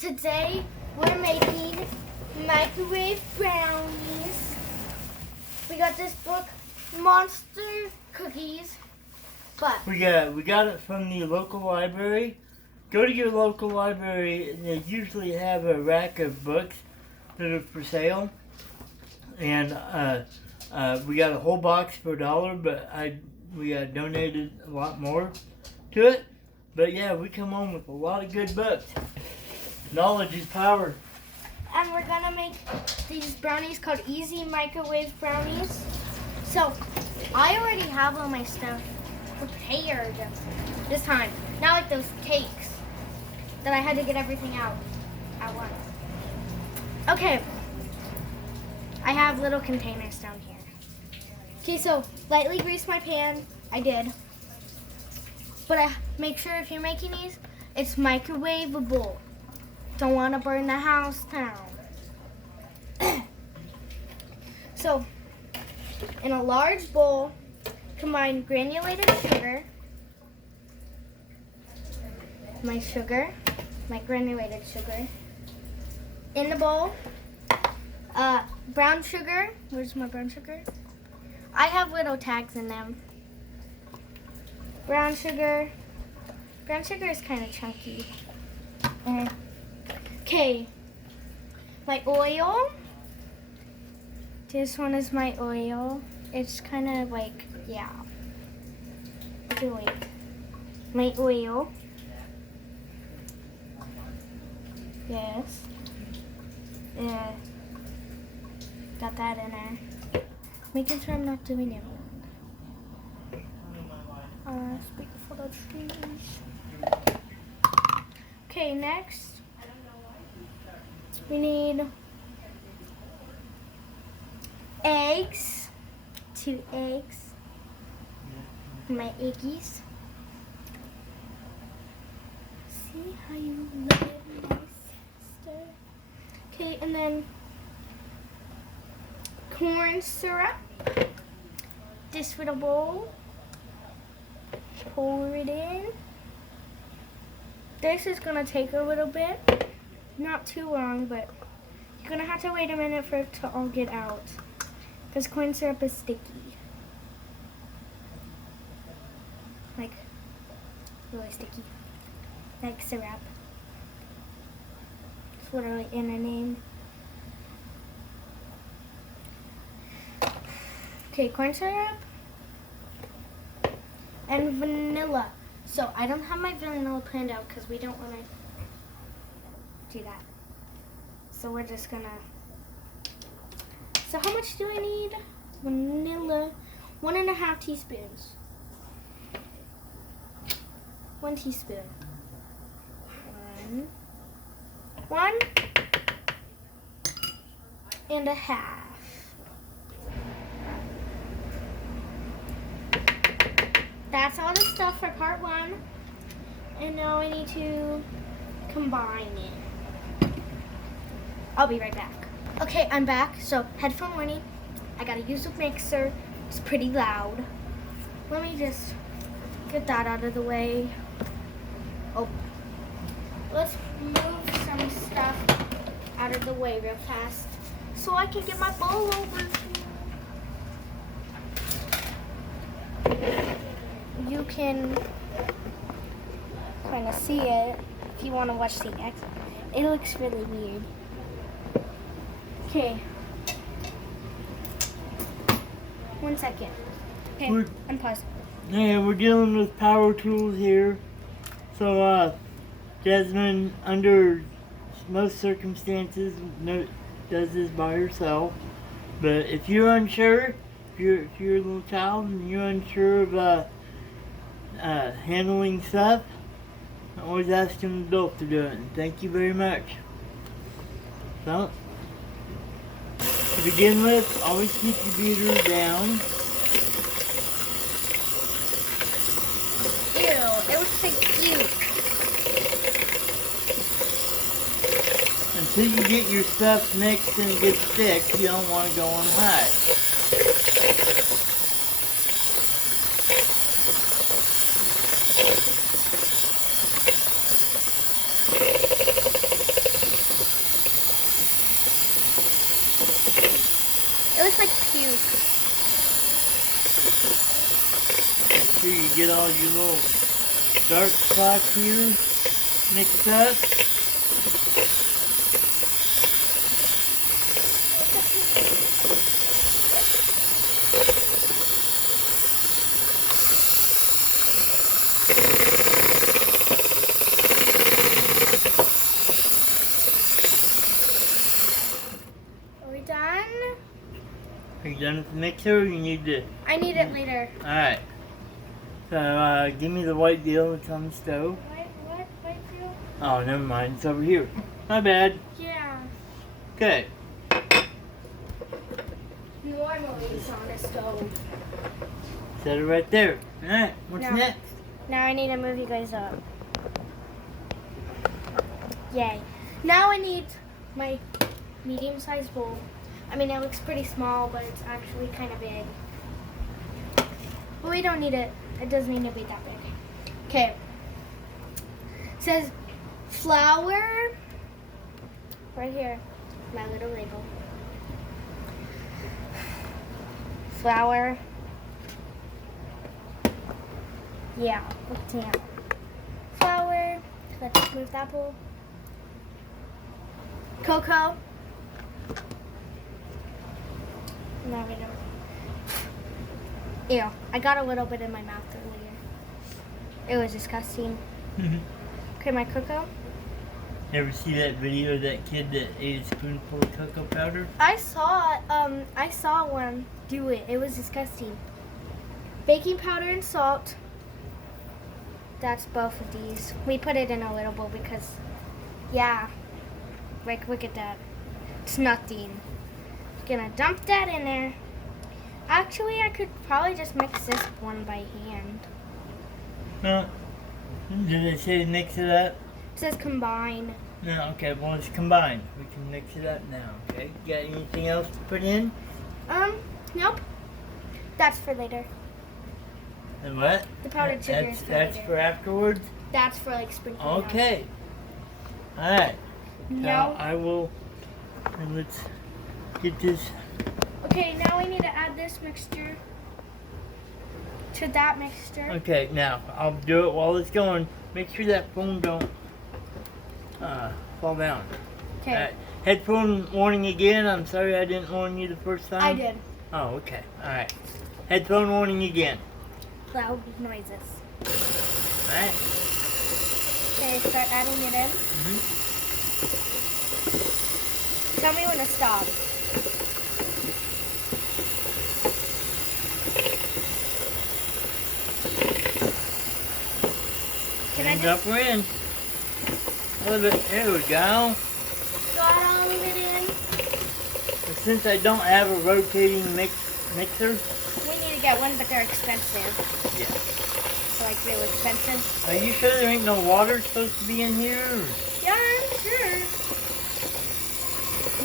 Today we're making microwave brownies. We got this book, Monster Cookies, but we got it from the local library. Go to your local library, and they usually have a rack of books that are for sale. And we got a whole box for $1, but we donated a lot more to it. But yeah, we come home with a lot of good books. Knowledge is power. And we're gonna make these brownies called Easy Microwave Brownies. So I already have all my stuff prepared this time. Not like those cakes that I had to get everything out at once. Okay, I have little containers down here. Okay, so lightly grease my pan. I did. But make sure if you're making these, it's microwavable. Don't want to burn the house down. So, in a large bowl, combine granulated sugar, my granulated sugar. In the bowl, brown sugar. Where's my brown sugar? I have little tags in them. Brown sugar. Brown sugar is kind of chunky. Okay, my oil. This one is my oil. It's kind of like, yeah. My oil. Yes. Got that in there. Making sure I'm not doing it. Speak for the trees. Okay, next. We need eggs, 2 eggs, my eggies. See how you look at my sister? Okay, and then corn syrup. This with a bowl. Pour it in. This is gonna take a little bit. Not too long, but you're gonna have to wait a minute for it to all get out, because corn syrup is sticky, like really sticky, like syrup. It's literally in a name. Okay, corn syrup and vanilla. So I don't have my vanilla planned out because we don't want to do that. So we're just gonna. So how much do I need? Vanilla, 1.5 teaspoons. 1 teaspoon. One and a half. That's all the stuff for part 1. And now I need to combine it. I'll be right back. Okay, I'm back. So, headphone warning. I gotta use the mixer. It's pretty loud. Let me just get that out of the way. Oh. Let's move some stuff out of the way real fast so I can get my bowl over here. You can kind of see it if you want to watch the X. It looks really weird. Okay. 1 second. Okay, unpause. Yeah, we're dealing with power tools here. So, Jazmine, under most circumstances, does this by herself. But if you're unsure, if you're a little child and you're unsure of handling stuff, always ask an adult to do it. And thank you very much. So, to begin with, always keep your beater down. Ew, it looks like cute. Until you get your stuff mixed and it gets thick, you don't want to go on high. get all your little dark spots here mixed up. Are we done? Are you done with the mixer or you need to? I need it later. Alright. So, give me the white deal that's on the stove. What deal? Oh, never mind. It's over here. My bad. Yeah. Okay. Normally it's on a stove. Set it right there. Alright, what's No. next? Now I need to move you guys up. Yay. Now I need my medium-sized bowl. I mean, it looks pretty small, but it's actually kind of big. But we don't need it. It doesn't need to be that big. Okay. It says flour. Right here. My little label. Flour. Yeah, let's see now. Flour. Let's move that bowl. Cocoa. No, we don't. Ew, I got a little bit in my mouth earlier. It was disgusting. Okay, my cocoa. Ever see that video of that kid that ate a spoonful of cocoa powder? I saw one do it. It was disgusting. Baking powder and salt. That's both of these. We put it in a little bowl because, yeah. Like, look at that. It's nothing. Gonna dump that in there. Actually, I could probably just mix this one by hand. No. Did they say to mix it up? It says combine. No, okay, well it's combined. We can mix it up now, okay? Got anything else to put in? Nope. That's for later. And what? The powdered sugar is for That's later. for afterwards? That's for like sprinkling. Okay. Alright. Now No. I will, and let's get this. Okay, now we need to add this mixture to that mixture. Okay, now I'll do it while it's going. Make sure that phone don't fall down. Okay. Alright. Headphone warning again. I'm sorry I didn't warn you the first time. I did. Oh, okay. Alright. Headphone warning again. Loud noises. Alright. Okay, start adding it in. Tell me when to stop. Can I just We're in. A little bit. There we go. add all of it in? But since I don't have a rotating mixer, We need to get one, but they're expensive. yeah. Like real expensive. Are you sure there ain't no water supposed to be in here? Yeah, I'm sure.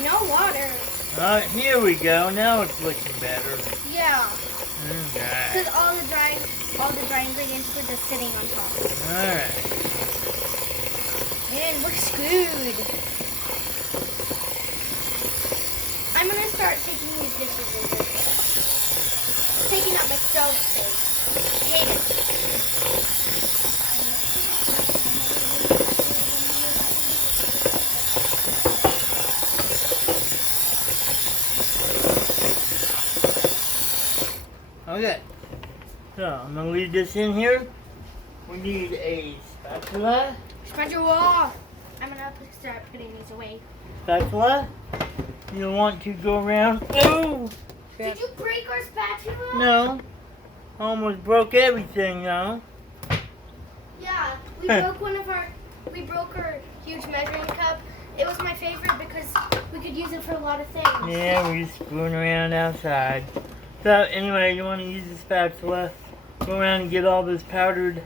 No water. Alright, here we go. Now it's looking better. Yeah. Okay. Because all the dry ingredients were just sitting on top. Alright. And looks good. I'm gonna start taking these dishes over here. Taking up my stove space. I hate it. Okay. So, I'm going to leave this in here. We need a spatula. Spatula. I'm gonna start putting these away. Spatula. You'll want to go around. Oh! Did you break our spatula? No. Almost broke everything though. Yeah, we broke we broke our huge measuring cup. It was my favorite because we could use it for a lot of things. Yeah, we're just screwing around outside. So anyway, you want to use the spatula. Go around and get all those powdered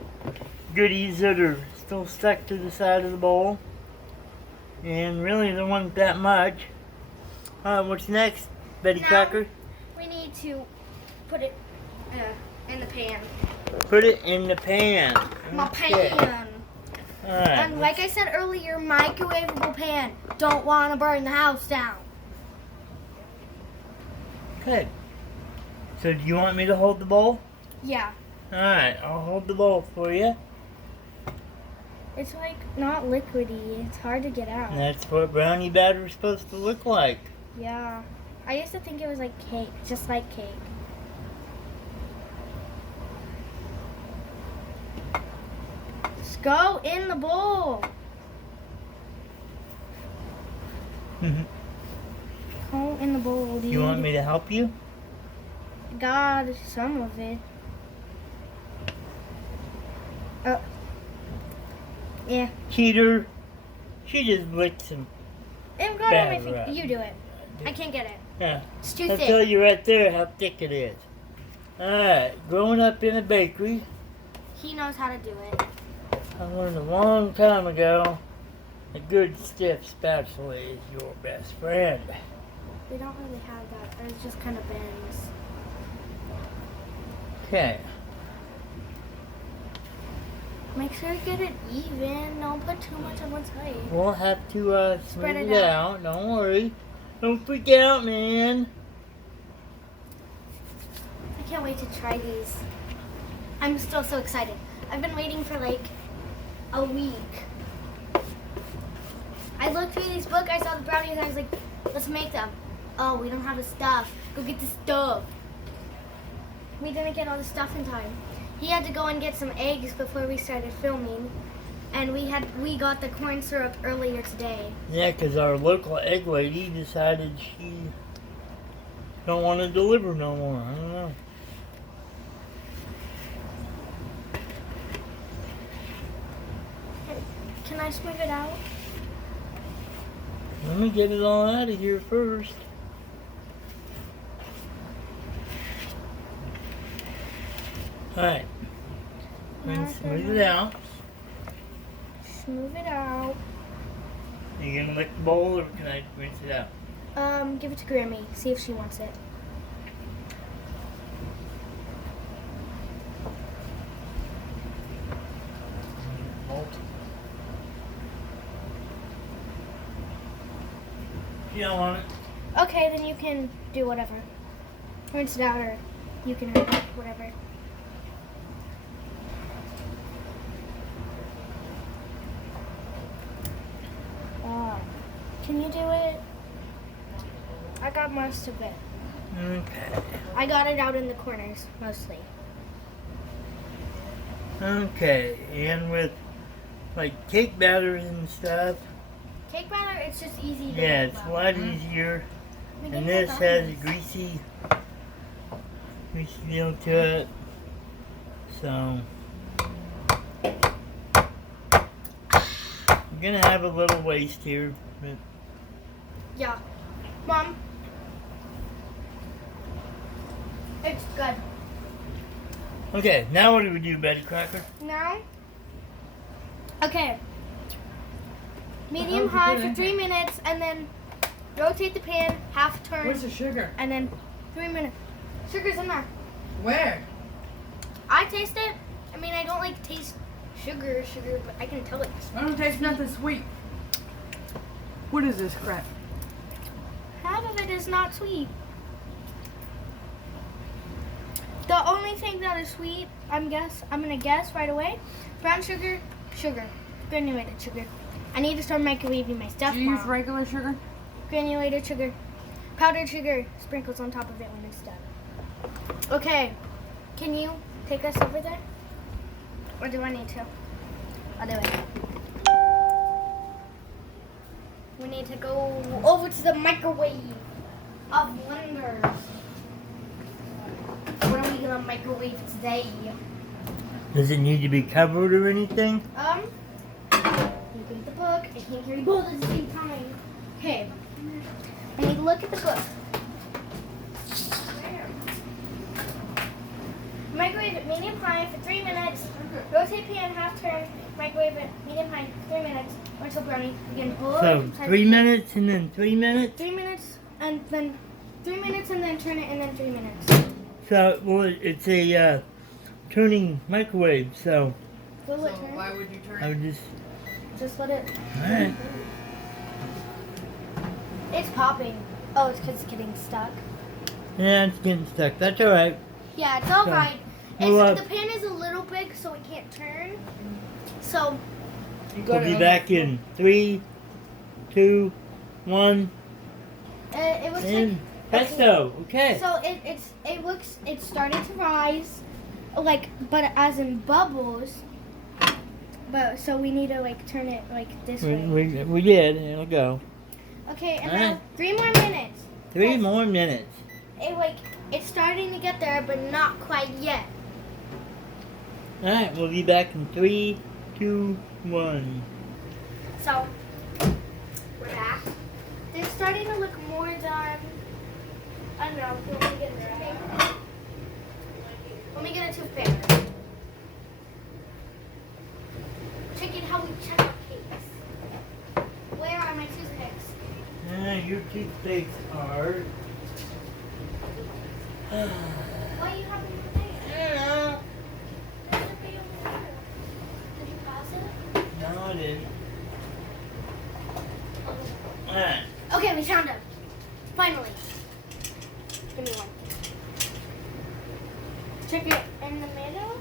goodies that are still stuck to the side of the bowl. And really there wasn't that much. What's next, Betty Now, Crocker? We need to put it in the pan. Put it in the pan. My Okay. pan. Alright. And like I said earlier, microwavable pan. Don't want to burn the house down. Okay. So do you want me to hold the bowl? Yeah. Alright, I'll hold the bowl for you. It's like not liquidy. It's hard to get out. And that's what brownie batter is supposed to look like. Yeah. I used to think it was like cake, just like cake. Just go in the bowl. Go in the bowl, dude. You want me to help you? God, some of it. Yeah. Cheater. She just licked some. I'm going on my Batter finger. up. You do it. I can't get it. Yeah. It's too I'll thick. tell you right there how thick it is. Alright, growing up in a bakery, He knows how to do it. I learned a long time ago, a good stiff spatula is your best friend. We don't really have that. It just kind of bends. Okay. Make sure to get it even. Don't put too much on one side. We'll have to Spread smooth it it out. out. Don't worry. Don't freak out, man. I can't wait to try these. I'm still so excited. I've been waiting for like a week. I looked through this book, I saw the brownies, and I was like, let's make them. Oh, we don't have the stuff. Go get the stuff. We didn't get all the stuff in time. He had to go and get some eggs before we started filming. And we got the corn syrup earlier today. Yeah, 'cause our local egg lady decided she don't want to deliver no more. I don't know. Can I smooth it out? Let me get it all out of here first. Alright. And smooth it out. Smooth it out. Are you gonna lick the bowl or can I rinse it out? Give it to Grammy. See if she wants it. You don't want it? Okay, then you can do whatever. Rinse it out or you can have it, whatever. Can you do it? I got most of it. Okay. I got it out in the corners, mostly. Okay, and with like cake batter and stuff, Cake batter, it's just easy to yeah, make it's a well. lot easier. Make And it this more has a brownies. greasy feel to it. So I'm gonna have a little waste here. But Yeah. Mom. It's good. okay, now what do we do, Betty Crocker? Now, okay. Medium how'd you high put it for in 3 minutes and then rotate the pan, half turn, Where's the sugar? and then 3 minutes. Sugar's in there. Where? I taste it. I mean, I don't like taste sugar, but I can tell it's. I don't taste nothing sweet. What is this crap? Half of it is not sweet. The only thing that is sweet, I'm gonna guess right away. Brown sugar, granulated sugar. I need to start microwaving my stuff. Do you use Mom. regular sugar? Granulated sugar, powdered sugar, sprinkles on top of it when it's done. Okay, can you take us over there? Or do I need to? I'll do it. We need to go over to the microwave of wonders. What are we gonna microwave today? Does it need to be covered or anything? You get the book. I can't carry both at the same time. Okay. I need to look at the book. Microwave it medium high for 3 minutes. Rotate pan half turn. Microwave it medium high 3 minutes until brownie begin. So 3 minutes and then 3 minutes? 3 minutes and then 3 minutes and then turn it and then 3 minutes. So, well, it's a turning microwave, so Will So it turn? why would you turn I it? would just, Just let it. alright. It's popping. Oh, it's because it's getting stuck. Yeah, it's getting stuck. That's alright. Yeah, it's all Okay. right. The pan is a little big, so it can't turn. So we'll be back in 3, 2, 1. It looks and presto. Okay. So it's starting to rise, but as in bubbles. But so we need to turn it this way. We did. It'll go. Okay, and now 3 more minutes. 3 more minutes. It's starting to get there, but not quite yet. All right, we'll be back in 3, 2, 1. So we're back. It's starting to look more done. I don't know. Let me get a toothpick. Let me get a toothpick. Check it how we check our cakes. Where are my toothpicks? Your toothpicks are. Why you have them there? I don't know. They should be over there. Did you pass it? No, I didn't. All right. Okay, we found them. Finally. Give me one. Check it in the middle.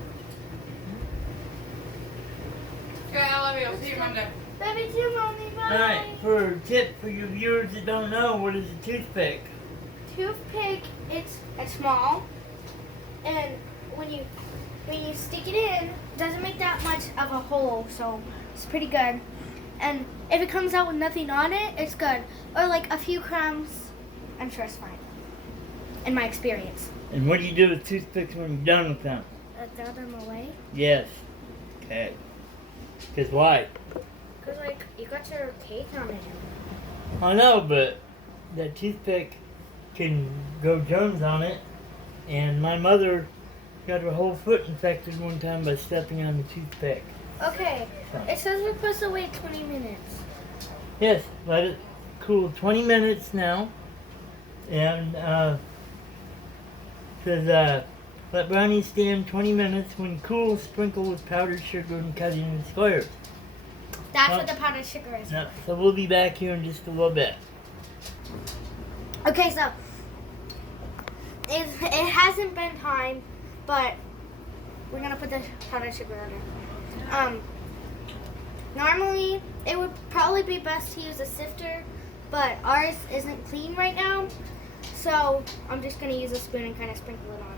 Okay, I love you. I'll see you Monday. Love you too, Mommy. Bye. All right. For a tip for your viewers that don't know, what is a toothpick? Toothpick, it's small, and when you stick it in, it doesn't make that much of a hole, so it's pretty good. And if it comes out with nothing on it, it's good. Or a few crumbs, I'm sure it's fine. In my experience. And what do you do with toothpicks when you're done with them? Throw them away. Yes. Okay. Because why? Because you got your cake on it. I know, but that toothpick can go germs on it. And my mother got her whole foot infected one time by stepping on the toothpick. Okay. It says we're supposed to wait 20 minutes. Yes, let it cool 20 minutes now. And says let brownies stand 20 minutes. When cool, sprinkle with powdered sugar and cut it in squares. That's what the powdered sugar is. No, so we'll be back here in just a little bit. Okay, so it hasn't been time, but we're gonna put the powdered sugar on it. Normally it would probably be best to use a sifter, but ours isn't clean right now, so I'm just gonna use a spoon and kind of sprinkle it on.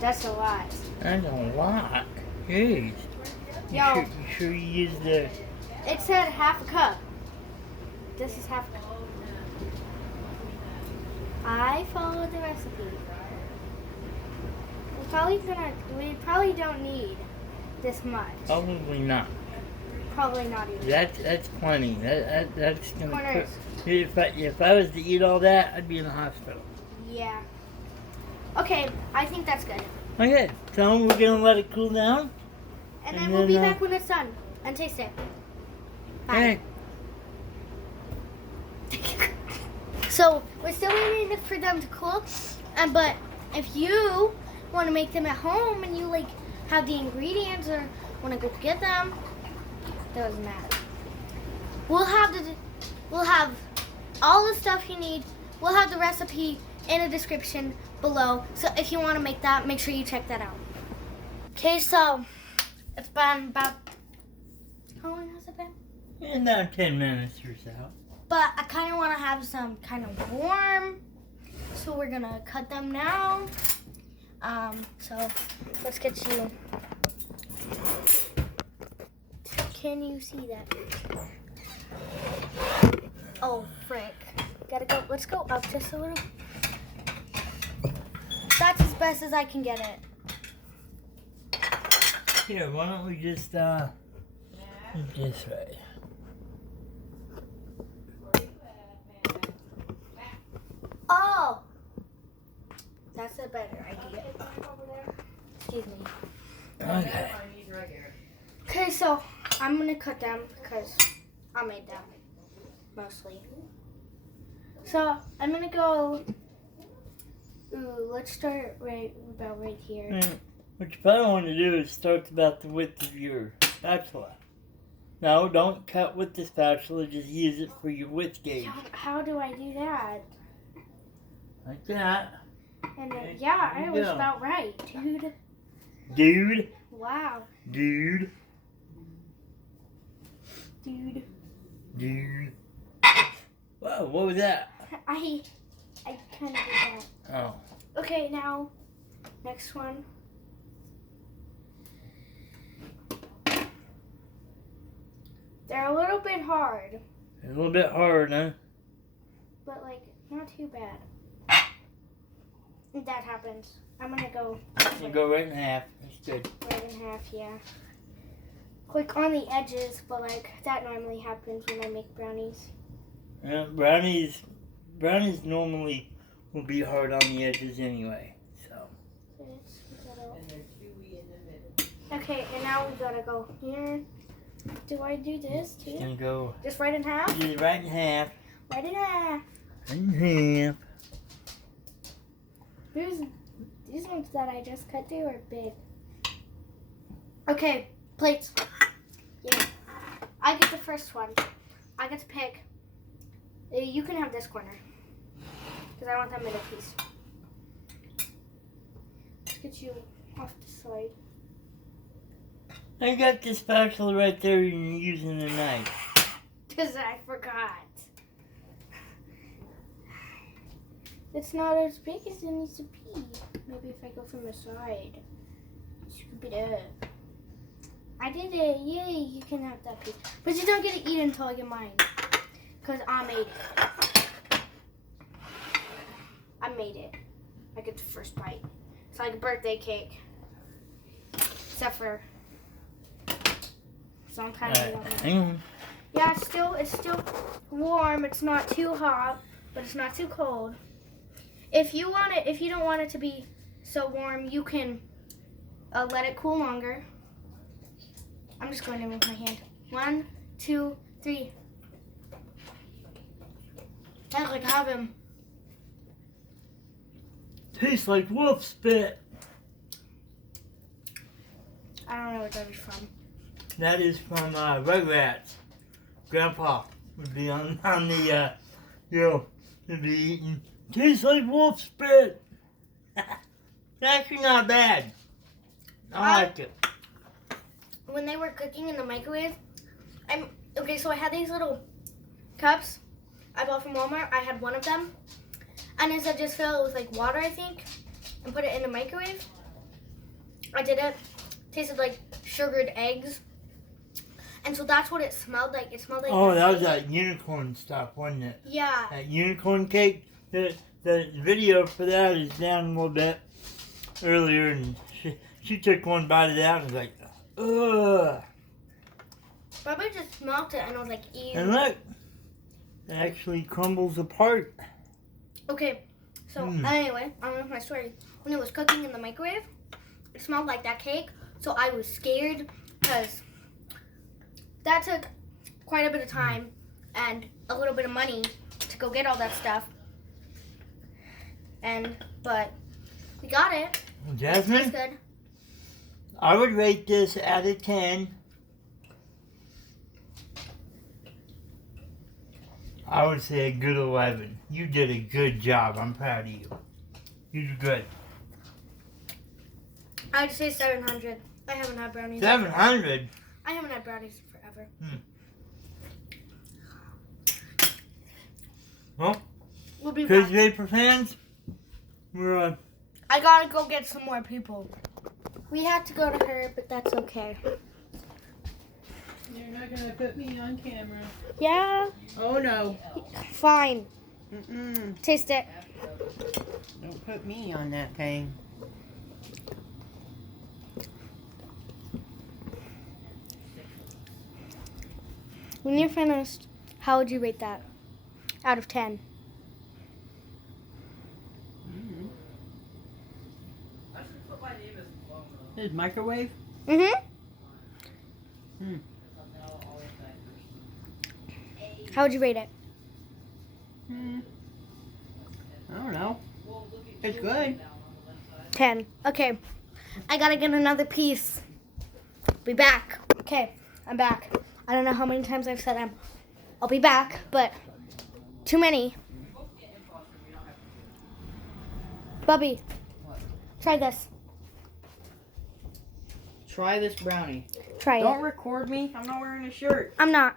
That's a lot. That's a lot. Jeez. Yo. You sure you used the... It said half a cup. This is half a cup. I followed the recipe. We probably don't need this much. Probably not. Probably not even. That's plenty. That's gonna Corners. cook. If I was to eat all that, I'd be in the hospital. Yeah. Okay, I think that's good. Okay, so we're gonna let it cool down. And then we'll be back when it's done and taste it. Bye. Okay. So we're still waiting for them to cool, but if you want to make them at home and you have the ingredients or want to go get them, doesn't matter. We'll have all the stuff you need. We'll have the recipe in the description below. So if you want to make that, make sure you check that out. Okay, so it's been about, how long has it been? In about 10 minutes or so. But I kind of want to have some kind of warm, so we're gonna cut them now. So let's get you. Can you see that? Oh frick! Gotta go. Let's go up just a little. That's as best as I can get it. Here, why don't we just do this way? Oh, that's a better idea. Excuse me. Okay. Okay, so I'm gonna cut them because I made them mostly. So I'm gonna go. Ooh, let's start about right here. What you probably want to do is start about the width of your spatula. No, don't cut with the spatula. Just use it for your width gauge. How do I do that? Like that. And Okay, yeah, there I you was go. about right, dude. Dude. Wow, Dude. dude. Dude. Whoa, what was that? I kind of did that. Oh. Okay, now, next one. They're a little bit hard, A little bit hard, huh? but like, not too bad. If that happens, I'm gonna go You go right in half. That's good. right in half, yeah. Like on the edges, but like, that normally happens when I make brownies. Yeah, brownies normally will be hard on the edges anyway. So. Okay, and now we gotta go here. Do I do this too? Gonna go. Just right in half? Just right in half. Right in half. In half. These ones that I just cut through are big. Okay, plates. Yeah. I get the first one. I get to pick. You can have this corner. Because I want that middle piece. Let's get you off the side. I got the spatula right there and you're using a knife. Because I forgot. It's not as big as it needs to be. Maybe if I go from the side. Scoop it up. I did it. Yay, you can have that piece. But you don't get to eat until I get mine. Because I made it. I made it. I get the first bite. It's like a birthday cake. Except for some kind of Hang on. Yeah, it's still warm. It's not too hot, but it's not too cold. If you don't want it to be so warm, you can let it cool longer. I'm just going in with my hand. 1, 2, 3. I like have him. Tastes like wolf spit. I don't know what that is from. That is from Rugrats. Grandpa would be on the would be eating. Tastes like wolf spit. Actually not bad. I like it. When they were cooking in the microwave, so I had these little cups I bought from Walmart. I had one of them, and instead of just fill it with like water, I think, and put it in the microwave. I did it. Tasted like sugared eggs, and so that's what it smelled like. It smelled like. Oh, that was that unicorn stuff, wasn't it? Yeah. That unicorn cake. The video for that is down a little bit earlier, and she took one bite of that and was like, ugh. Probably just smelled it and I was like, ew. And look, it actually crumbles apart. Okay, so anyway, on with my story. When it was cooking in the microwave, it smelled like that cake, so I was scared because that took quite a bit of time and a little bit of money to go get all that stuff. But we got it. It tastes Jazmine, good. I would rate this out of 10. I would say a good 11. You did a good job. I'm proud of you. You did good. I would say 700. I haven't had brownies. 700? I haven't had brownies forever. Well, We'll be Crazy back. Vapor fans, we're I gotta go get some more people. We have to go to her, but that's okay. You're not gonna put me on camera. Yeah, Oh no. fine. Mm-mm. Taste it. Don't put me on that thing. When you're finished, how would you rate that? Out of 10. Is microwave? Mm-hmm. How would you rate it? I don't know. It's good. 10. Okay. I gotta get another piece. Be back. Okay, I'm back. I don't know how many times I've said I'll be back, but too many. Bubby. What? Try this. Try this brownie. Try Don't it. record me. I'm not wearing a shirt. I'm not.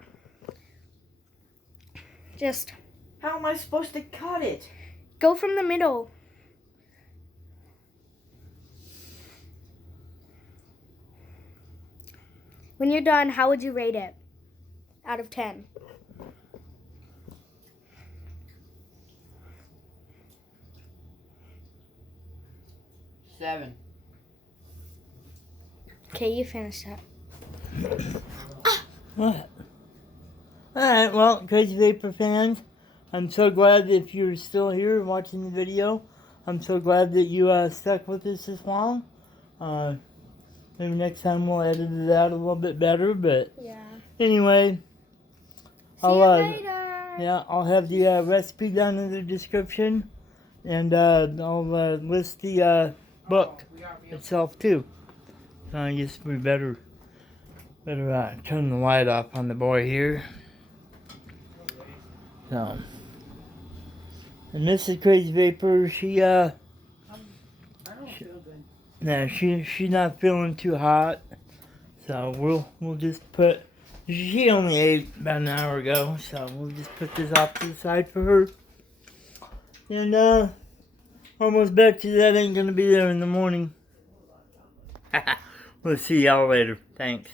Just How am I supposed to cut it? go from the middle. When you're done, how would you rate it? Out of 10. Seven. Okay, you finished that. What? Alright, well, Crazy Vapor fans, I'm so glad that if you're still here watching the video, I'm so glad that you stuck with us this long. Maybe next time we'll edit it out a little bit better, but Yeah. anyway, See you later. yeah, I'll have the recipe down in the description, and I'll list the book itself too. I guess we better turn the light off on the boy here. So, and this is Crazy Vapor. She I don't feel good. nah, she's not feeling too hot, so we'll just put. She only ate about an hour ago, so we'll just put this off to the side for her. And almost bet you that ain't gonna be there in the morning. We'll see y'all later. Thanks.